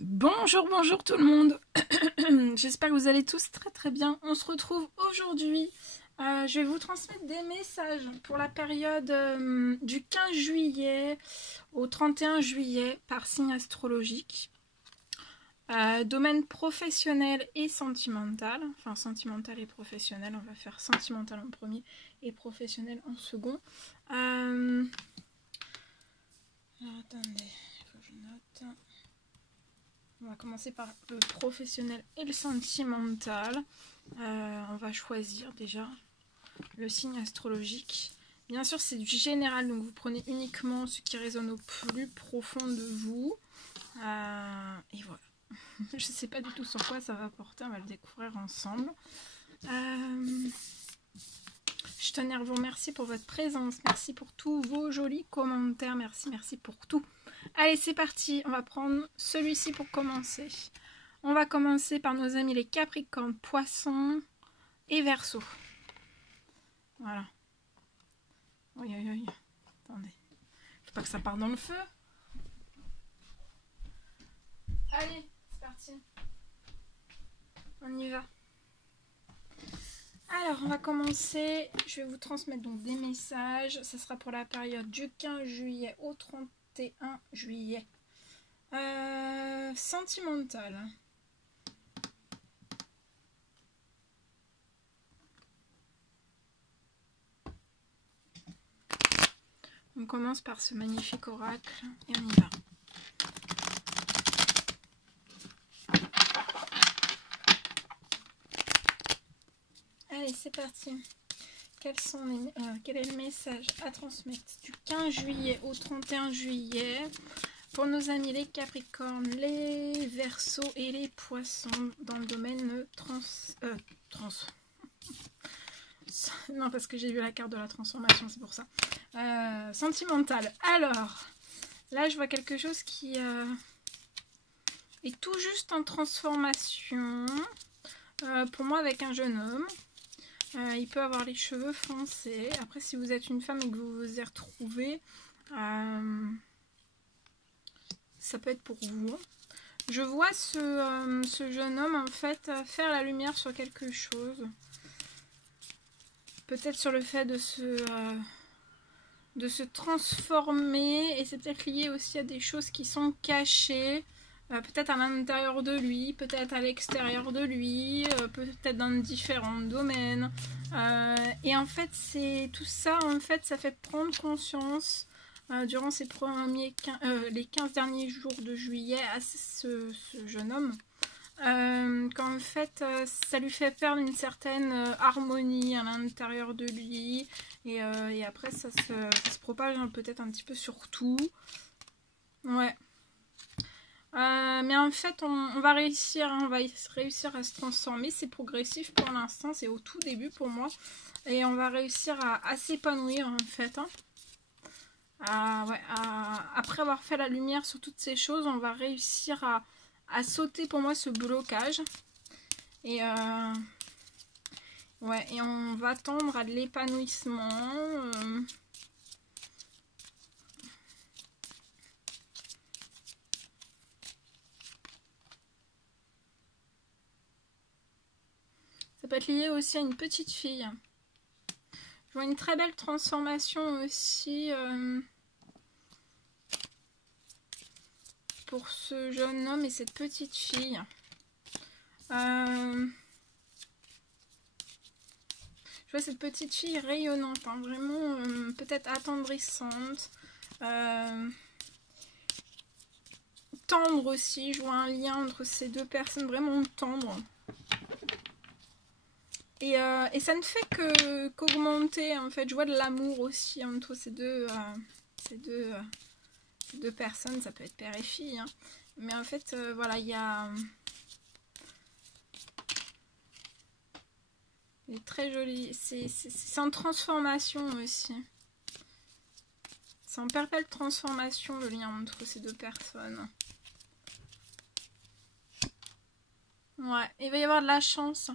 Bonjour, bonjour tout le monde. J'espère que vous allez tous très bien. On se retrouve aujourd'hui. Je vais vous transmettre des messages pour la période du 15 juillet au 31 juillet par signe astrologique. Domaine professionnel et sentimental. Enfin, sentimental et professionnel. On va faire sentimental en premier et professionnel en second. Alors, attendez, il faut que je note. On va commencer par le professionnel et le sentimental. On va choisir déjà le signe astrologique. Bien sûr, c'est du général, donc vous prenez uniquement ce qui résonne au plus profond de vous. Et voilà. Je ne sais pas du tout sur quoi ça va porter, on va le découvrir ensemble. Je tenais à vous remercier pour votre présence. Merci pour tous vos jolis commentaires. Merci pour tout. Allez, c'est parti. On va prendre celui-ci pour commencer. On va commencer par nos amis les Capricornes, Poissons et Verseaux. Voilà. Oui. Attendez. Faut pas que ça parte dans le feu. Allez, c'est parti. On y va. Alors, on va commencer. Je vais vous transmettre donc des messages. Ça sera pour la période du 15 juillet au 31 juillet. Sentimental. On commence par ce magnifique oracle et on y va. Allez, c'est parti. Quel est le message à transmettre du 15 juillet au 31 juillet pour nos amis les Capricornes, les Verseaux et les Poissons dans le domaine non, parce que j'ai vu la carte de la transformation, c'est pour ça. Sentimental. Alors, là, je vois quelque chose qui est tout juste en transformation. Pour moi, avec un jeune homme. Il peut avoir les cheveux foncés. Après, si vous êtes une femme et que vous vous y retrouvez, ça peut être pour vous. Je vois ce jeune homme, en fait, faire la lumière sur quelque chose. Peut-être sur le fait de se transformer. Et c'est peut-être lié aussi à des choses qui sont cachées. Peut-être à l'intérieur de lui, peut-être à l'extérieur de lui, peut-être dans différents domaines. Et en fait, c'est tout ça, en fait, ça fait prendre conscience durant les 15 derniers jours de juillet à ce jeune homme. Qu'en fait, ça lui fait perdre une certaine harmonie à l'intérieur de lui. Et après, ça se propage peut-être un petit peu sur tout. Ouais. Mais en fait, on va réussir à se transformer. C'est progressif pour l'instant, c'est au tout début pour moi. Et on va réussir à s'épanouir en fait. Après avoir fait la lumière sur toutes ces choses, on va réussir à sauter pour moi ce blocage. Et et on va tendre à de l'épanouissement. Ça peut être lié aussi à une petite fille. Je vois une très belle transformation aussi pour ce jeune homme et cette petite fille. Je vois cette petite fille rayonnante, hein, vraiment peut-être attendrissante. Tendre aussi, je vois un lien entre ces deux personnes, vraiment tendre. Et ça ne fait qu'augmenter, en fait. Je vois de l'amour aussi entre ces deux personnes. Ça peut être père et fille. Hein. Mais en fait, voilà, il y a... Il est très joli. C'est en transformation aussi. C'est en perpétuelle transformation, le lien entre ces deux personnes. Ouais, il va y avoir de la chance.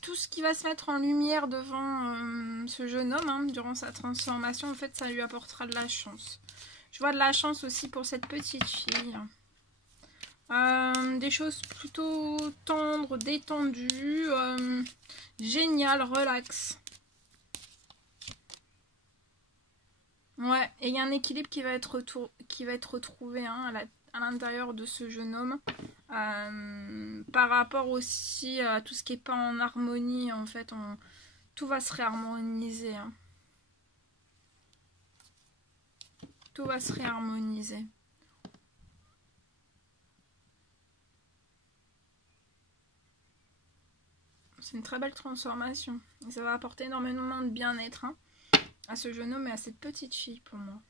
Tout ce qui va se mettre en lumière devant ce jeune homme hein, durant sa transformation, en fait, ça lui apportera de la chance. Je vois de la chance aussi pour cette petite fille. Des choses plutôt tendres, détendues, génial, relax. Ouais, et il y a un équilibre qui va être retrouvé hein, à l'intérieur de ce jeune homme. Par rapport aussi à tout ce qui n'est pas en harmonie, en fait, tout va se réharmoniser. Hein. Tout va se réharmoniser. C'est une très belle transformation. Et ça va apporter énormément de bien-être hein, à ce jeune homme et à cette petite fille pour moi.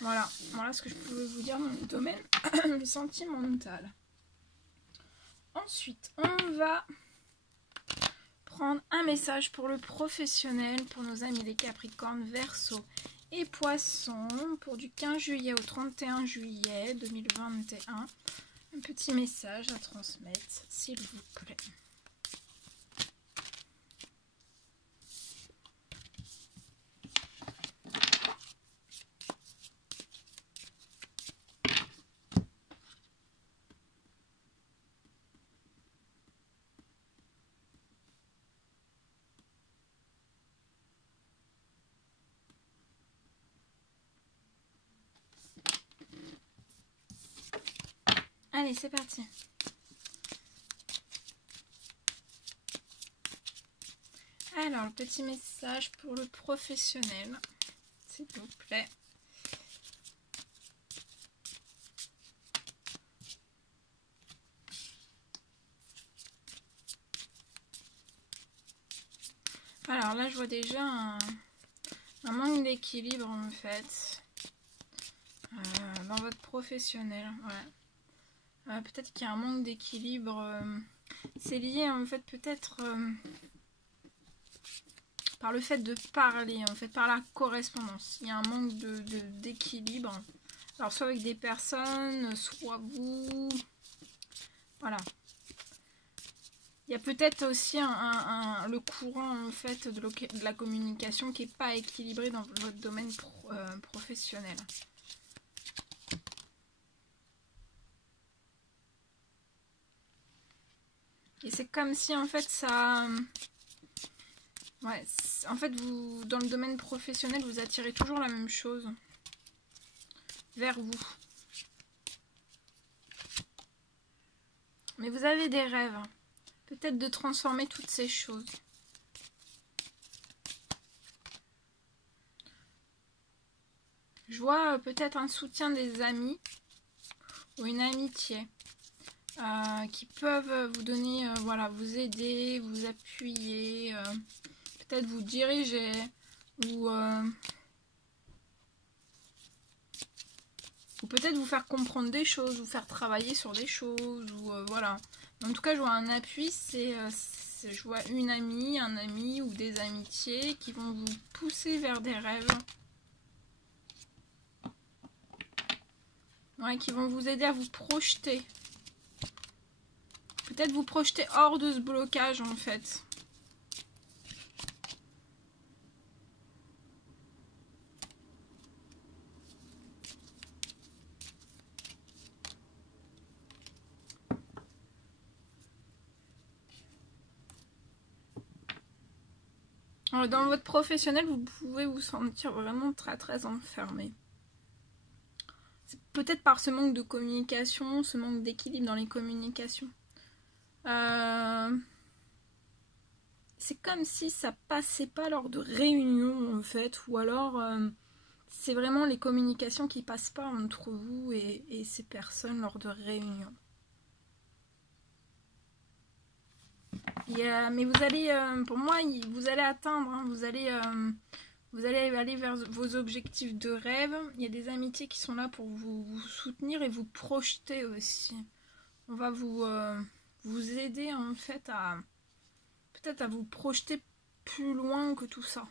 Voilà, voilà ce que je pouvais vous dire dans le domaine sentimental. Ensuite, on va prendre un message pour le professionnel, pour nos amis les Capricornes, Verseau et Poissons, pour du 15 juillet au 31 juillet 2021. Un petit message à transmettre, s'il vous plaît. Allez, c'est parti. Alors, le petit message pour le professionnel, s'il vous plaît. Alors là, je vois déjà un manque d'équilibre en fait dans votre professionnel. Ouais. Peut-être qu'il y a un manque d'équilibre. C'est lié en fait peut-être par le fait de parler, en fait, par la correspondance. Il y a un manque d'équilibre. Alors soit avec des personnes, soit vous. Voilà. Il y a peut-être aussi le courant en fait de la communication qui n'est pas équilibré dans votre domaine professionnel. Et c'est comme si en fait ça... Ouais, en fait vous, dans le domaine professionnel, vous attirez toujours la même chose vers vous. Mais vous avez des rêves. Peut-être de transformer toutes ces choses. Je vois peut-être un soutien des amis ou une amitié qui peuvent vous donner, voilà, vous aider, vous appuyer, peut-être vous diriger ou peut-être vous faire comprendre des choses, vous faire travailler sur des choses ou voilà. En tout cas, je vois un appui, je vois une amie, un ami ou des amitiés qui vont vous pousser vers des rêves. Ouais, qui vont vous aider à vous projeter. Peut-être vous projeter hors de ce blocage en fait. Alors, dans votre professionnel, vous pouvez vous sentir vraiment très très enfermé. C'est peut-être par ce manque de communication, ce manque d'équilibre dans les communications. C'est comme si ça passait pas lors de réunions en fait, ou alors c'est vraiment les communications qui passent pas entre vous et ces personnes lors de réunions. Mais vous allez, pour moi, vous allez atteindre, hein, vous allez aller vers vos objectifs de rêve. Il y a des amitiés qui sont là pour vous soutenir et vous projeter aussi. On va vous aider en fait à peut-être à vous projeter plus loin que tout ça.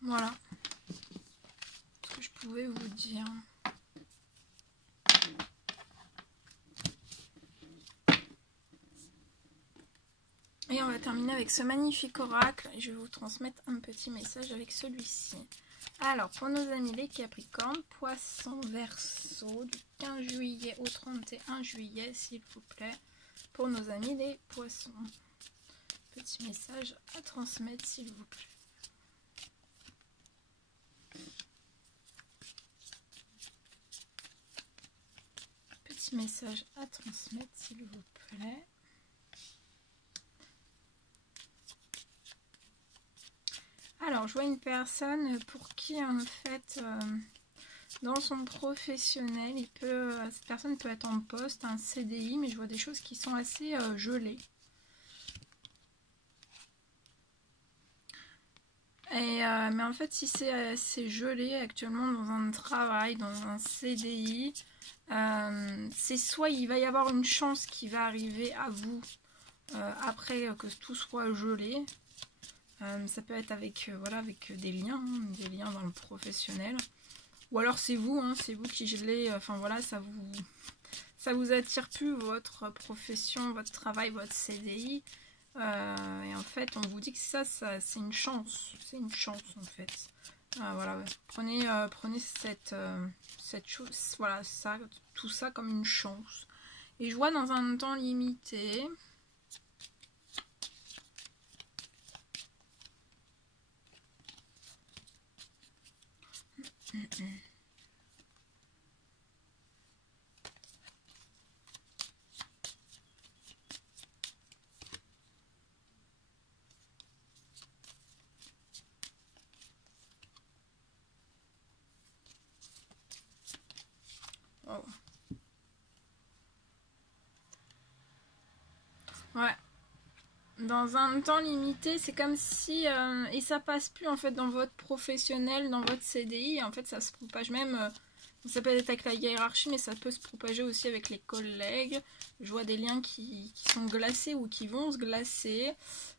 Voilà ce que je pouvais vous dire. Et on va terminer avec ce magnifique oracle. Et je vais vous transmettre un petit message avec celui-ci. Alors, pour nos amis les Capricornes, Poisson, Verseau, du 15 juillet au 31 juillet, s'il vous plaît. Pour nos amis les Poissons. Petit message à transmettre, s'il vous plaît. Petit message à transmettre, s'il vous plaît. Alors, je vois une personne pour qui, en fait, dans son professionnel, cette personne peut être en poste, un CDI, mais je vois des choses qui sont assez gelées. Mais en fait, si c'est gelé actuellement dans un travail, dans un CDI, c'est soit il va y avoir une chance qui va arriver à vous après que tout soit gelé. Ça peut être avec, voilà, avec des liens dans le professionnel. Ou alors c'est vous qui gelez, enfin voilà, ça vous attire plus votre profession, votre travail, votre CDI. Et en fait, on vous dit que ça c'est une chance. C'est une chance en fait. Voilà, ouais. Prenez cette chose, voilà, tout ça comme une chance. Et je vois dans un temps limité. Oh. Ouais. Dans un temps limité, c'est comme si... et ça passe plus en fait dans votre professionnel, dans votre CDI. En fait, ça se propage même... ça peut être avec la hiérarchie, mais ça peut se propager aussi avec les collègues. Je vois des liens qui sont glacés ou qui vont se glacer.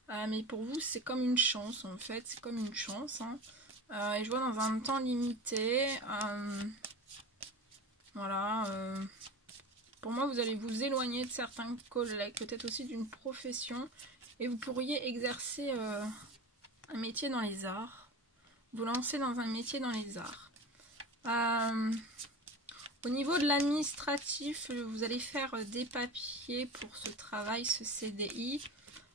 Mais pour vous, c'est comme une chance en fait. C'est comme une chance. Hein. Et je vois dans un temps limité... voilà... pour moi, vous allez vous éloigner de certains collègues, peut-être aussi d'une profession. Et vous pourriez exercer un métier dans les arts. Vous lancer dans un métier dans les arts. Au niveau de l'administratif, vous allez faire des papiers pour ce travail, ce CDI.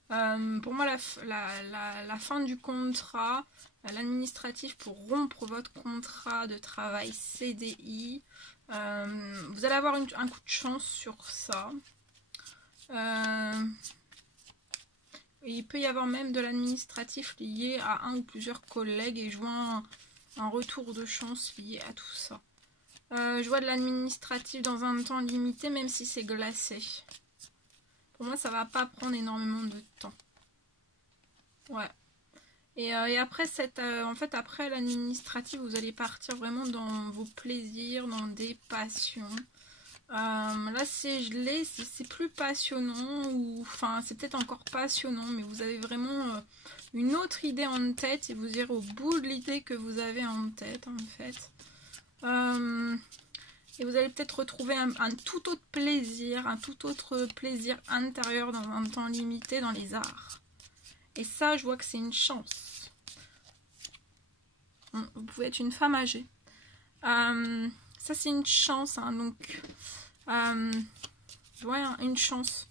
Pour moi, la fin du contrat, l'administratif pour rompre votre contrat de travail CDI, vous allez avoir un coup de chance sur ça. Et il peut y avoir même de l'administratif lié à un ou plusieurs collègues et je vois un retour de chance lié à tout ça. Je vois de l'administratif dans un temps limité, même si c'est glacé. Pour moi, ça va pas prendre énormément de temps. Ouais. Et après, en fait, après l'administratif, vous allez partir vraiment dans vos plaisirs, dans des passions. Là, c'est gelé, c'est plus passionnant, ou enfin, c'est peut-être encore passionnant, mais vous avez vraiment une autre idée en tête et vous irez au bout de l'idée que vous avez en tête, en fait. Et vous allez peut-être retrouver un tout autre plaisir, intérieur dans un temps limité dans les arts. Et ça, je vois que c'est une chance. Vous pouvez être une femme âgée. Ça, c'est une chance, hein, donc... ouais, une chance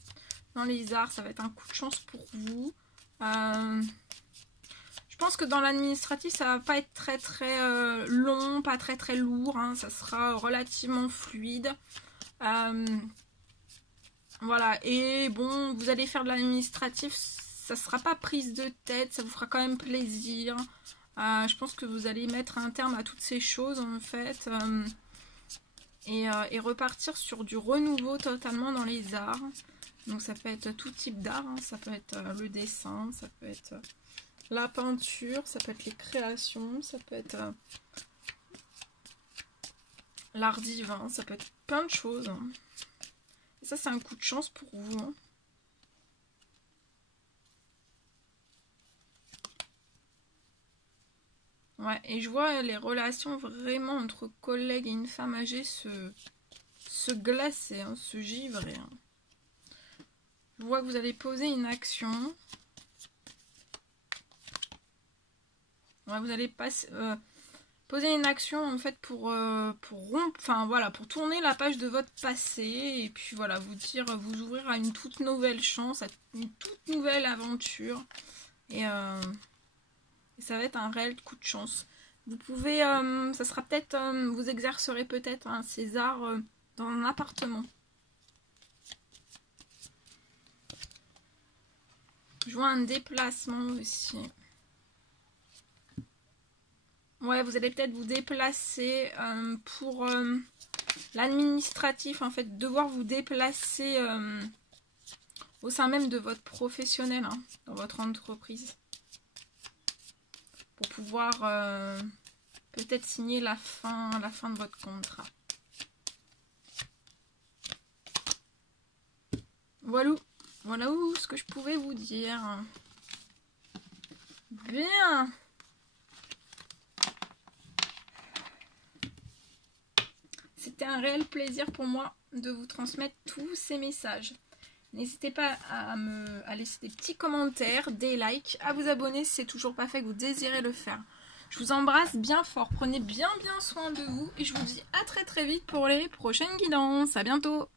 dans les arts, ça va être un coup de chance pour vous. Je pense que dans l'administratif, ça va pas être très long, pas très lourd, hein, ça sera relativement fluide. Voilà, et bon, vous allez faire de l'administratif, ça sera pas prise de tête, ça vous fera quand même plaisir. Je pense que vous allez mettre un terme à toutes ces choses en fait. Et repartir sur du renouveau totalement dans les arts. Donc ça peut être tout type d'art, hein. Ça peut être le dessin, ça peut être la peinture, ça peut être les créations, ça peut être l'art divin, ça peut être plein de choses. Hein. Et ça, c'est un coup de chance pour vous. Hein. Ouais, et je vois les relations vraiment entre collègues et une femme âgée se glacer, hein, se givrer. Hein. Je vois que vous allez poser une action. Ouais, vous allez poser une action en fait pour rompre, enfin voilà, pour tourner la page de votre passé et puis voilà, vous ouvrir à une toute nouvelle chance, à une toute nouvelle aventure et ça va être un réel coup de chance. Vous pouvez, ça sera peut-être, vous exercerez peut-être un César dans un appartement. Je vois un déplacement aussi. Ouais, vous allez peut-être vous déplacer pour l'administratif, en fait, devoir vous déplacer au sein même de votre professionnel, hein, dans votre entreprise. Pour pouvoir peut-être signer la fin de votre contrat. Voilà ce que je pouvais vous dire. Bien. C'était un réel plaisir pour moi de vous transmettre tous ces messages. N'hésitez pas à laisser des petits commentaires, des likes, à vous abonner si c'est toujours pas fait que vous désirez le faire. Je vous embrasse bien fort, prenez bien soin de vous et je vous dis à très vite pour les prochaines guidances. À bientôt.